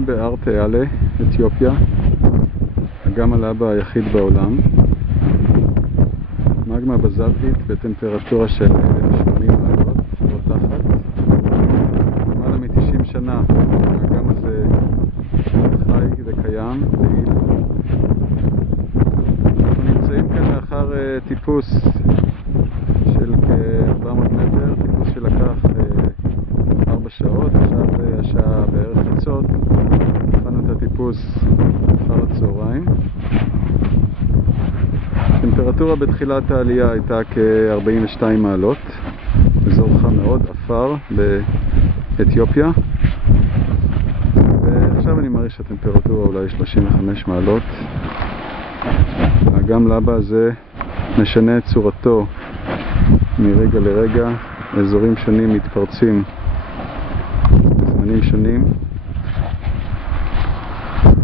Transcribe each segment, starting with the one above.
נמצאים בהר תעלה, אתיופיה, אגם הלבה היחיד בעולם. מגמה בזלטית בטמפרטורה של 80 מעלות רותחת. למעלה מ-90 שנה האגם הזה חי וקיים, פעיל. אנחנו נמצאים כאן לאחר טיפוס של כ-400 מטר, טיפוס שלקח 4 שעות. עכשיו השעה בערך חצות, התחלנו את הטיפוס אחר הצהריים. הטמפרטורה בתחילת העלייה הייתה כ-42 מעלות, אזור חם מאוד, אפר באתיופיה, ועכשיו אני מרגיש שהטמפרטורה אולי 35 מעלות. האגם לבה הזה משנה את צורתו מרגע לרגע, אזורים שונים מתפרצים בזמנים שונים.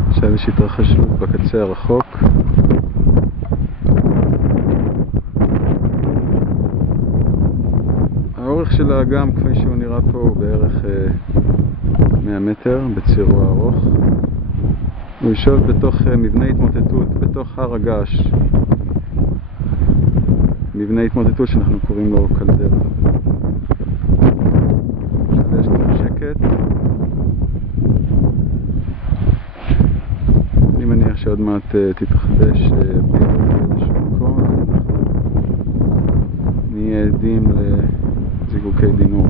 עכשיו יש התרחשות בקצה הרחוק. האורך של האגם כפי שהוא נראה פה הוא בערך 100 מטר בצירו הארוך. הוא יושב בתוך מבנה התמוטטות, בתוך הר הגעש. מבנה התמוטטות שאנחנו קוראים לו קלדרה. עכשיו יש קצת שקט. אני מניח שעוד מעט תתחדש פעילות באיזשהו מקום. אנחנו נהיה עדים לזיקוקי דינור.